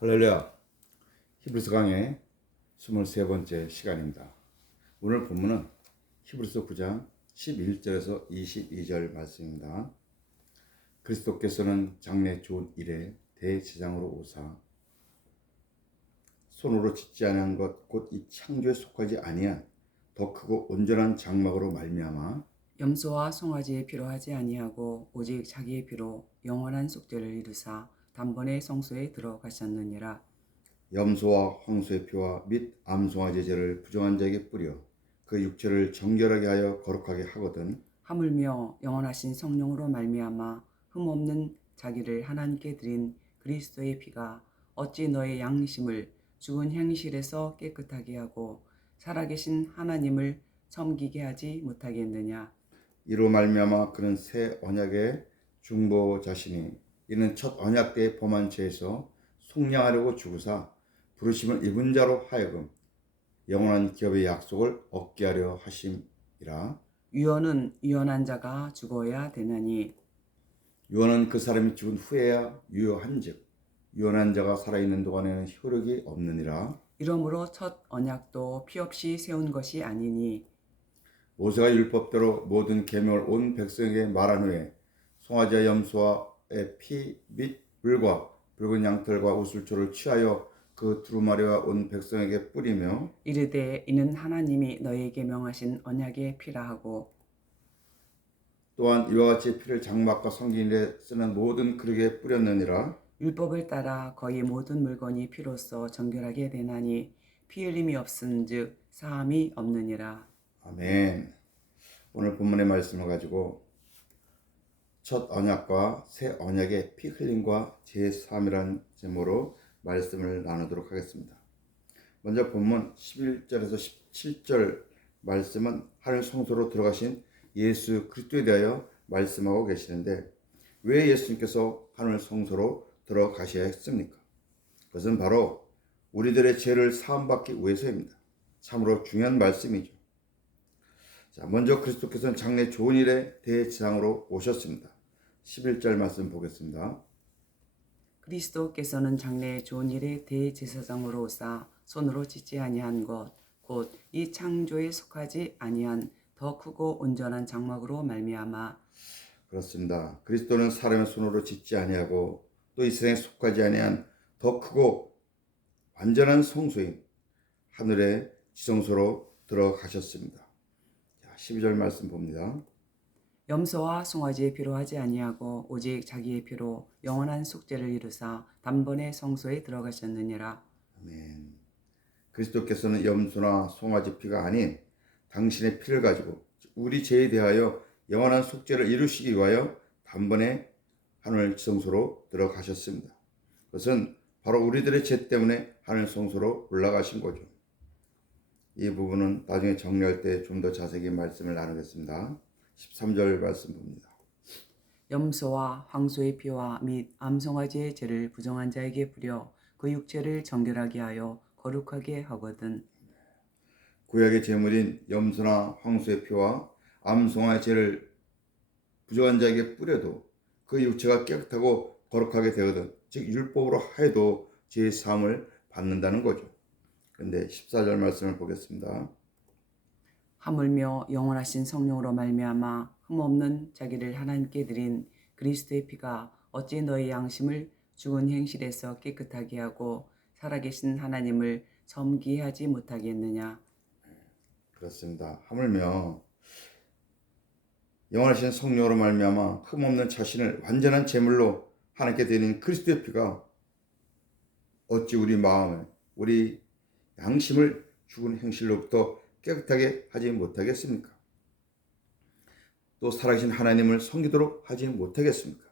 할렐루야. 히브리서 강의 23번째 시간입니다. 오늘 본문은 히브리서 9장 11절에서 22절 말씀입니다. 그리스도께서는 장래 좋은 일에 대제사장으로 오사 손으로 짓지 아니한 것 곧 이 창조에 속하지 아니한 더 크고 온전한 장막으로 말미암아 염소와 송아지의 피로 하지 아니하고 오직 자기의 피로 영원한 속죄를 이루사 단번에 성소에 들어가셨느니라. 염소와 황소의 피와 및 암송아지의 죄를 부정한 자에게 뿌려 그 육체를 정결하게 하여 거룩하게 하거든. 하물며 영원하신 성령으로 말미암아 흠없는 자기를 하나님께 드린 그리스도의 피가 어찌 너의 양심을 죽은 행실에서 깨끗하게 하고 살아계신 하나님을 섬기게 하지 못하겠느냐. 이로 말미암아 그는 새 언약의 중보자시니 이는 첫 언약 때의 범한 죄에서 속량하려고 죽으사 부르심을 입은 자로 하여금 영원한 기업의 약속을 얻게 하려 하심이라. 유언은 유언한 자가 죽어야 되나니 유언은 그 사람이 죽은 후에야 유효한즉 유언한 자가 살아있는 동안에는 효력이 없느니라. 이러므로 첫 언약도 피 없이 세운 것이 아니니 모세가 율법대로 모든 계명을 온 백성에게 말한 후에 송아지와 염소의 피 및 물과 붉은 양털과 우슬초를 취하여 그 두루마리와 온 백성에게 뿌리며 이르되 이는 하나님이 너에게 명하신 언약의 피라 하고 또한 이와 같이 피를 장막과 성기일에 쓰는 모든 그릇에 뿌렸느니라. 율법을 따라 거의 모든 물건이 피로써 정결하게 되나니 피 흘림이 없은즉 사함이 없느니라. 아멘. 오늘 본문의 말씀을 가지고 첫 언약과 새 언약의 피 흘림과 제3이라는 제목으로 말씀을 나누도록 하겠습니다. 먼저 본문 11절에서 17절 말씀은 하늘 성소로 들어가신 예수 그리스도에 대하여 말씀하고 계시는데 왜 예수님께서 하늘 성소로 들어가셔야 했습니까? 그것은 바로 우리들의 죄를 사함받기 위해서입니다. 참으로 중요한 말씀이죠. 자, 먼저 그리스도께서는 장래 좋은 일에 대제사장으로 오셨습니다. 11절 말씀 보겠습니다. 그리스도께서는 장래 좋은 일에 대제사장으로 오사 손으로 짓지 아니한 것 곧 이 창조에 속하지 아니한 더 크고 온전한 장막으로 말미암아 그렇습니다. 그리스도는 사람의 손으로 짓지 아니하고 또 이 세상에 속하지 아니한 더 크고 완전한 성소인 하늘의 지성소로 들어가셨습니다. 12절 말씀 봅니다. 염소와 송아지의 피로 하지 아니하고 오직 자기의 피로 영원한 속죄를 이루사 단번에 성소에 들어가셨느니라. 아멘. 그리스도께서는 염소나 송아지 피가 아닌 당신의 피를 가지고 우리 죄에 대하여 영원한 속죄를 이루시기 위하여 단번에 하늘 지성소로 들어가셨습니다. 그것은 바로 우리들의 죄 때문에 하늘 성소로 올라가신 거죠. 이 부분은 나중에 정리할 때 좀 더 자세히 말씀을 나누겠습니다. 13절 말씀 봅니다. 염소와 황소의 피와 및 암송아지의 죄를 부정한 자에게 뿌려 그 육체를 정결하게 하여 거룩하게 하거든. 구약의 제물인 염소나 황소의 피와 암송아의 죄를 부정한 자에게 뿌려도 그 육체가 깨끗하고 거룩하게 되거든. 즉 율법으로 해도 죄의 사함을 받는다는 거죠. 그런데 14절 말씀을 보겠습니다. 하물며 영원하신 성령으로 말미암아 흠없는 자기를 하나님께 드린 그리스도의 피가 어찌 너희 양심을 죽은 행실에서 깨끗하게 하고 살아계신 하나님을 섬기게 하지 못하겠느냐. 그렇습니다. 하물며 영원하신 성령으로 말미암아 흠없는 자신을 완전한 제물로 하나님께 드린 그리스도의 피가 어찌 우리 마음을 우리 양심을 죽은 행실로부터 깨끗하게 하지 못하겠습니까? 또 살아계신 하나님을 섬기도록 하지 못하겠습니까?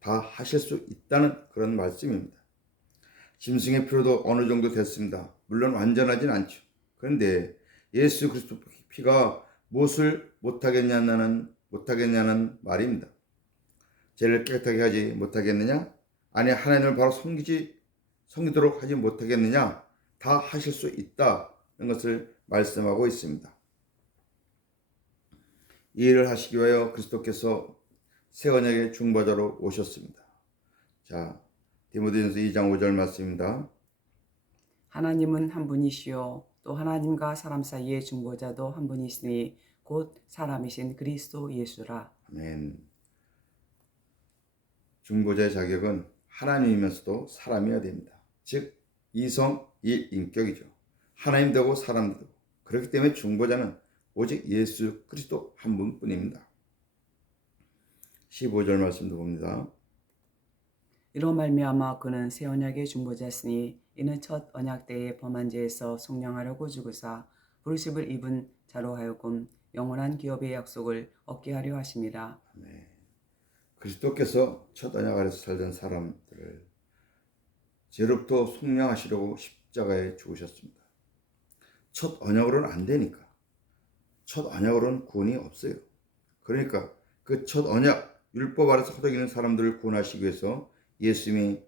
다 하실 수 있다는 그런 말씀입니다. 짐승의 피로도 어느 정도 됐습니다. 물론 완전하진 않죠. 그런데 예수 그리스도 피가 무엇을 못하겠냐는 말입니다. 죄를 깨끗하게 하지 못하겠느냐? 아니 하나님을 바로 섬기도록 하지 못하겠느냐? 다 하실 수 있다는 것을 말씀하고 있습니다. 이 일을 하시기 위하여 그리스도께서 새 언약의 중보자로 오셨습니다. 자, 디모데전서 2장 5절 말씀입니다. 하나님은 한 분이시요 또 하나님과 사람 사이의 중보자도 한 분이시니 곧 사람이신 그리스도 예수라. 아멘. 중보자의 자격은 하나님이면서도 사람이어야 됩니다. 즉 이성 일인격이죠. 하나님 되고 사람 되고. 그렇기 때문에 중보자는 오직 예수 그리스도 한 분뿐입니다. 15절 말씀도 봅니다. 이로 말미암아 그는 새 언약의 중보자시니 이는 첫 언약 때의 범한 죄에서 속량하려고 죽으사 부르심을 입은 자로 하여금 영원한 기업의 약속을 얻게 하려 하심이라. 네. 그리스도께서 첫 언약 아래서 살던 사람들을 죄로부터 속량하시려고 십자가에 죽으셨습니다. 첫 언약으로는 안 되니까. 첫 언약으로는 구원이 없어요. 그러니까 그 첫 언약 율법 아래서 허덕이는 사람들을 구원하시기 위해서 예수님이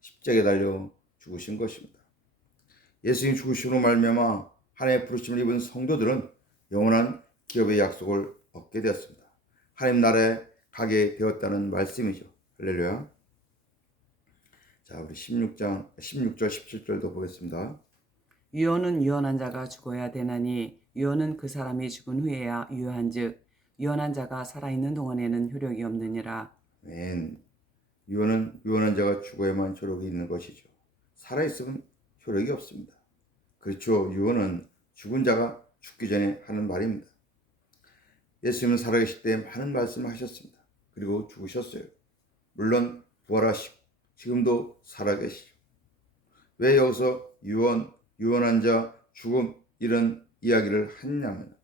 십자가에 달려 죽으신 것입니다. 예수님 죽으심으로 말미암아 하나님의 부르심을 입은 성도들은 영원한 기업의 약속을 얻게 되었습니다. 하나님 나라에 가게 되었다는 말씀이죠. 할렐루야. 자, 우리 16절 17절도 보겠습니다. 유언은 유언한 자가 죽어야 되나니 유언은 그 사람이 죽은 후에야 유효한즉 유언한 자가 살아있는 동안에는 효력이 없느니라. 아멘. 유언한 자가 죽어야만 효력이 있는 것이죠. 살아있으면 효력이 없습니다. 그렇죠. 유언은 죽은 자가 죽기 전에 하는 말입니다. 예수님은 살아계실 때 많은 말씀을 하셨습니다. 그리고 죽으셨어요. 물론 부활하시고 지금도 살아계시죠. 왜 여기서 유언한 자, 죽음 이런 이야기를 하냐면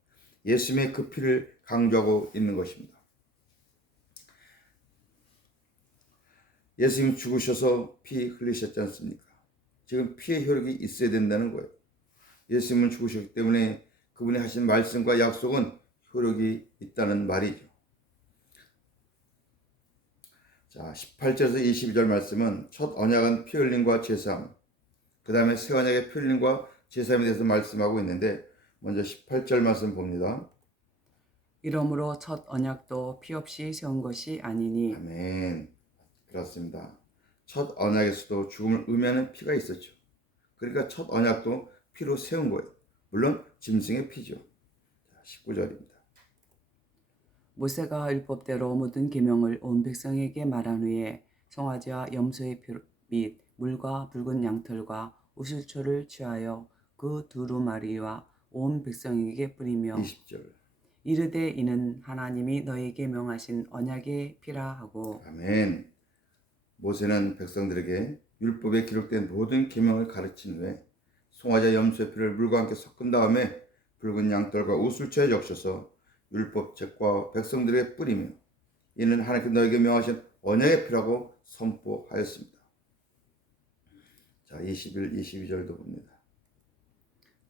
예수님의 그 피를 강조하고 있는 것입니다. 예수님 죽으셔서 피 흘리셨지 않습니까? 지금 피의 효력이 있어야 된다는 거예요. 예수님은 죽으셨기 때문에 그분이 하신 말씀과 약속은 효력이 있다는 말이죠. 자, 18절에서 22절 말씀은 첫 언약은 피 흘림과 제사함, 그 다음에 새 언약의 피 흘림과 제사함에 대해서 말씀하고 있는데 먼저 18절 말씀 봅니다. 이러므로 첫 언약도 피 없이 세운 것이 아니니. 아멘. 그렇습니다. 첫 언약에서도 죽음을 의미하는 피가 있었죠. 그러니까 첫 언약도 피로 세운 거예요. 물론 짐승의 피죠. 19절입니다. 모세가 율법대로 모든 계명을 온 백성에게 말한 후에 송아지와 염소의 피 및 물과 붉은 양털과 우슬초를 취하여 그 두루마리와 온 백성에게 뿌리며 20절. 이르되 이는 하나님이 너에게 명하신 언약의 피라 하고. 아멘. 모세는 백성들에게 율법에 기록된 모든 계명을 가르친 후에 송아지와 염소의 피를 물과 함께 섞은 다음에 붉은 양털과 우슬초에 적셔서 율법책과 백성들에게 뿌리며 이는 하나님께 너에게 명하신 언약의 피라고 선포하였습니다. 자, 21, 22절도 봅니다.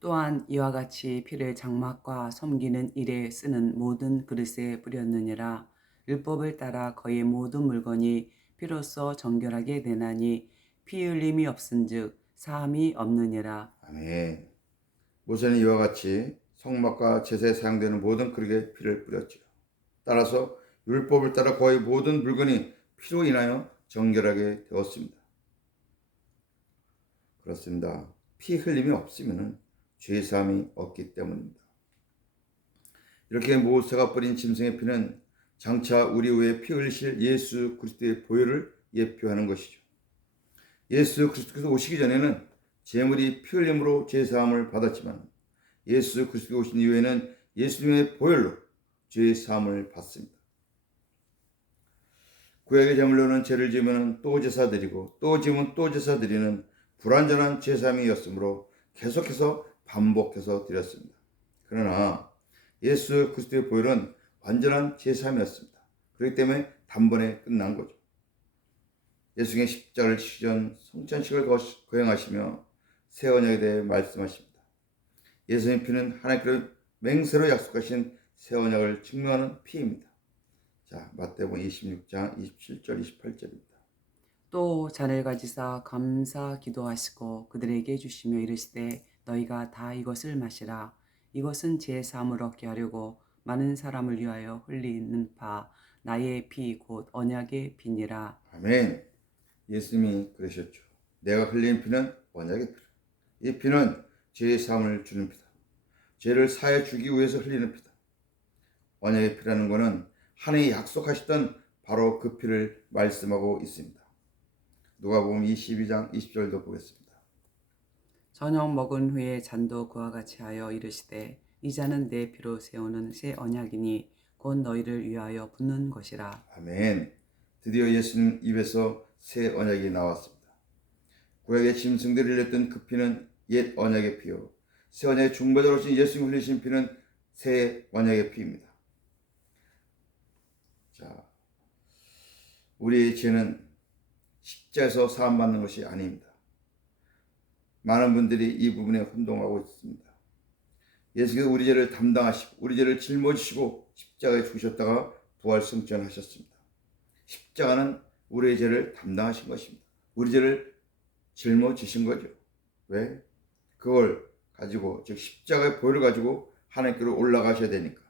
또한 이와 같이 피를 장막과 섬기는 일에 쓰는 모든 그릇에 뿌렸느니라. 율법을 따라 거의 모든 물건이 피로써 정결하게 되나니 피 흘림이 없은즉 사함이 없느니라. 아멘. 모세는 이와 같이 성막과 제사에 사용되는 모든 그릇에 피를 뿌렸지요. 따라서 율법을 따라 거의 모든 물건이 피로 인하여 정결하게 되었습니다. 그렇습니다. 피 흘림이 없으면 죄사함이 없기 때문입니다. 이렇게 모세가 뿌린 짐승의 피는 장차 우리 후에 피 흘리실 예수 그리스도의 보혈을 예표하는 것이죠. 예수 그리스도께서 오시기 전에는 제물이 피 흘림으로 죄사함을 받았지만 예수 그리스도 오신 이후에는 예수님의 보혈로 죄의 사함을 받습니다. 구약의 제물로는 죄를 지으면 또 제사 드리고 또 지으면 또 제사 드리는 불완전한 제사함이었으므로 계속해서 반복해서 드렸습니다. 그러나 예수 그리스도의 보혈은 완전한 제사함이었습니다. 그렇기 때문에 단번에 끝난 거죠. 예수님의 십자가를 지시기 전 성찬식을 거행하시며 새 언약에 대해 말씀하십니다. 예수님의 피는 하나님께로 맹세로 약속하신 새 언약을 증명하는 피입니다. 자, 마태복음 26장 27절 28절입니다. 또 잔을 가지사 감사 기도하시고 그들에게 주시며 이르시되 너희가 다 이것을 마시라. 이것은 제 사함을 얻게 하려고 많은 사람을 위하여 흘리는 바 나의 피 곧 언약의 피니라. 아멘. 예수님이 그러셨죠. 내가 흘린 피는 언약의 피다. 이 피는 죄의 사함을 주는 피다. 죄를 사해 주기 위해서 흘리는 피다. 언약의 피라는 것은 하나님이 약속하셨던 바로 그 피를 말씀하고 있습니다. 누가복음 22장 20절도 보겠습니다. 저녁 먹은 후에 잔도 그와 같이 하여 이르시되 이 잔은 내 피로 세우는 새 언약이니 곧 너희를 위하여 붓는 것이라. 아멘. 드디어 예수님 입에서 새 언약이 나왔습니다. 구약의 짐승들이 흘렸던 그 피는 옛 언약의 피요, 새 언약의 중보자로서 예수님 흘리신 피는 새 언약의 피입니다. 자, 우리의 죄는 십자에서 사함받는 것이 아닙니다. 많은 분들이 이 부분에 혼동하고 있습니다. 예수께서 우리 죄를 담당하시고 우리 죄를 짊어지시고 십자가에 죽으셨다가 부활 승천하셨습니다. 십자가는 우리의 죄를 담당하신 것입니다. 우리 죄를 짊어지신 거죠. 왜? 그걸 가지고, 즉 십자가의 보혈을 가지고 하나님께로 올라가셔야 되니까.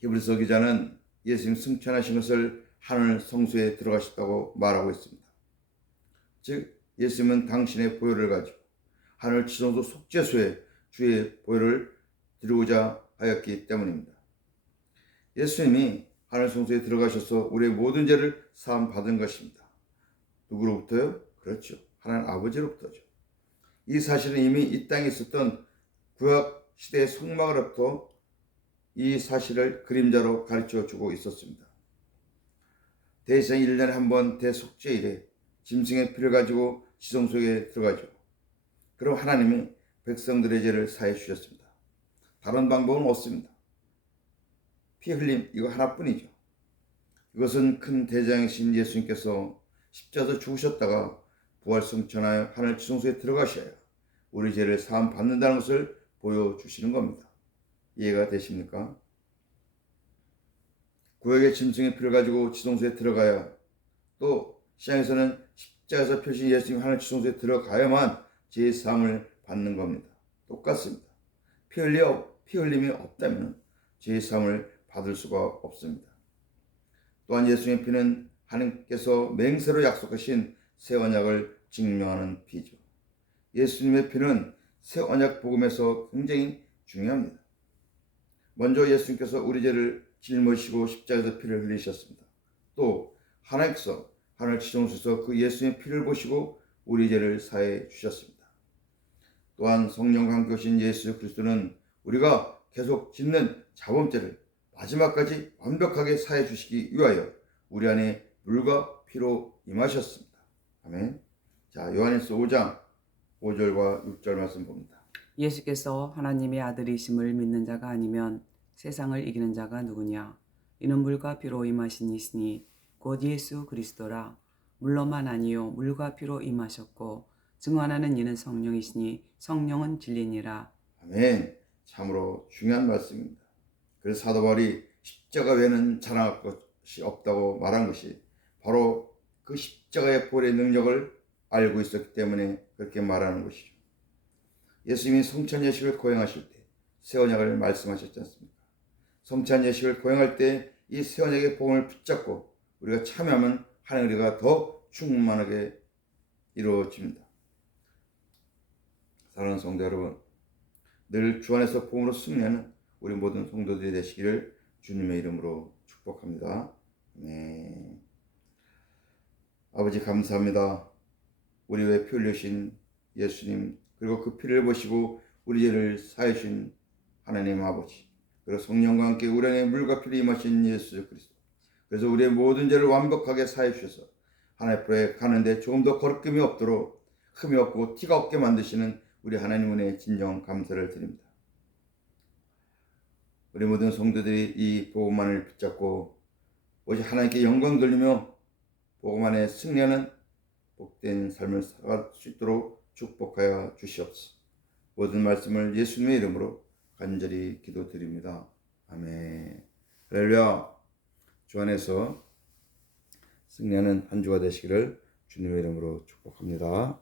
히브리서 기자는 예수님 승천하신 것을 하늘 성소에 들어가셨다고 말하고 있습니다. 즉 예수님은 당신의 보혈을 가지고 하늘 지성소 속죄소에 주의 보혈을 드리고자 하였기 때문입니다. 예수님이 하늘 성소에 들어가셔서 우리의 모든 죄를 사함 받은 것입니다. 누구로부터요? 그렇죠. 하나님 아버지로부터죠. 이 사실은 이미 이 땅에 있었던 구약 시대의 속마을로부터 이 사실을 그림자로 가르쳐 주고 있었습니다. 대제사장 1년에 한 번 대속죄일에 짐승의 피를 가지고 지성소에 들어가죠. 그럼 하나님이 백성들의 죄를 사해 주셨습니다. 다른 방법은 없습니다. 피 흘림 이거 하나뿐이죠. 이것은 큰 대장이신 예수님께서 십자가에서 죽으셨다가 부활 승천하여 하늘 지성소에 들어가셔야 우리 죄를 사함 받는다는 것을 보여주시는 겁니다. 이해가 되십니까? 구약의 짐승의 피를 가지고 지성소에 들어가야, 또 시장에서는 십자가에서 펴신 예수님 하늘 지성소에 들어가야만 죄의 사함을 받는 겁니다. 똑같습니다. 피 흘림이 없다면 죄의 사함을 받을 수가 없습니다. 또한 예수님의 피는 하나님께서 맹세로 약속하신 새 언약을 증명하는 피죠. 예수님의 피는 새 언약 복음에서 굉장히 중요합니다. 먼저 예수님께서 우리 죄를 짊어지시고 십자가에서 피를 흘리셨습니다. 또 하나님께서 하늘 지성소에서 그 예수님의 피를 보시고 우리 죄를 사해 주셨습니다. 또한 성령과 함께 오신 예수 그리스도는 우리가 계속 짓는 자범죄를 마지막까지 완벽하게 사해 주시기 위하여 우리 안에 물과 피로 임하셨습니다. 아멘. 자, 요한일서 5장 5절과 6절 말씀 봅니다. 예수께서 하나님의 아들이심을 믿는 자가 아니면 세상을 이기는 자가 누구냐? 이는 물과 피로 임하신 이시니 곧 예수 그리스도라. 물로만 아니요 물과 피로 임하셨고 증언하는 이는 성령이시니 성령은 진리니라. 아멘. 참으로 중요한 말씀입니다. 그래서 사도 바울이 십자가 외에는 자랑할 것이 없다고 말한 것이 바로 그 십자가의 보혈의 능력을 알고 있었기 때문에 그렇게 말하는 것이죠. 예수님이 성찬 예식을 거행하실 때 새 언약을 말씀하셨지 않습니까? 성찬 예식을 거행할 때 이 새 언약의 복음을 붙잡고 우리가 참여하면 하나님 우리가 더 충만하게 이루어집니다. 사랑하는 성도 여러분, 늘 주 안에서 복음으로 승리하는 우리 모든 성도들이 되시기를 주님의 이름으로 축복합니다. 네. 아버지 감사합니다. 우리 위해 피 흘리신 예수님, 그리고 그 피를 보시고 우리 죄를 사해 주신 하나님 아버지, 그리고 성령과 함께 우리 안에 물과 피를 임하신 예수 그리스도, 그래서 우리의 모든 죄를 완벽하게 사해 주셔서 하나님 앞에 가는데 조금 더 거리낌이 없도록 흠이 없고 티가 없게 만드시는 우리 하나님 은혜에 진정 감사를 드립니다. 우리 모든 성도들이 이 복음만을 붙잡고 오직 하나님께 영광 돌리며 복음 안에 승리하는 복된 삶을 살아갈 수 있도록 축복하여 주시옵소서. 모든 말씀을 예수님의 이름으로 간절히 기도드립니다. 아멘. 할렐루야. 주 안에서 승리하는 한 주가 되시기를 주님의 이름으로 축복합니다.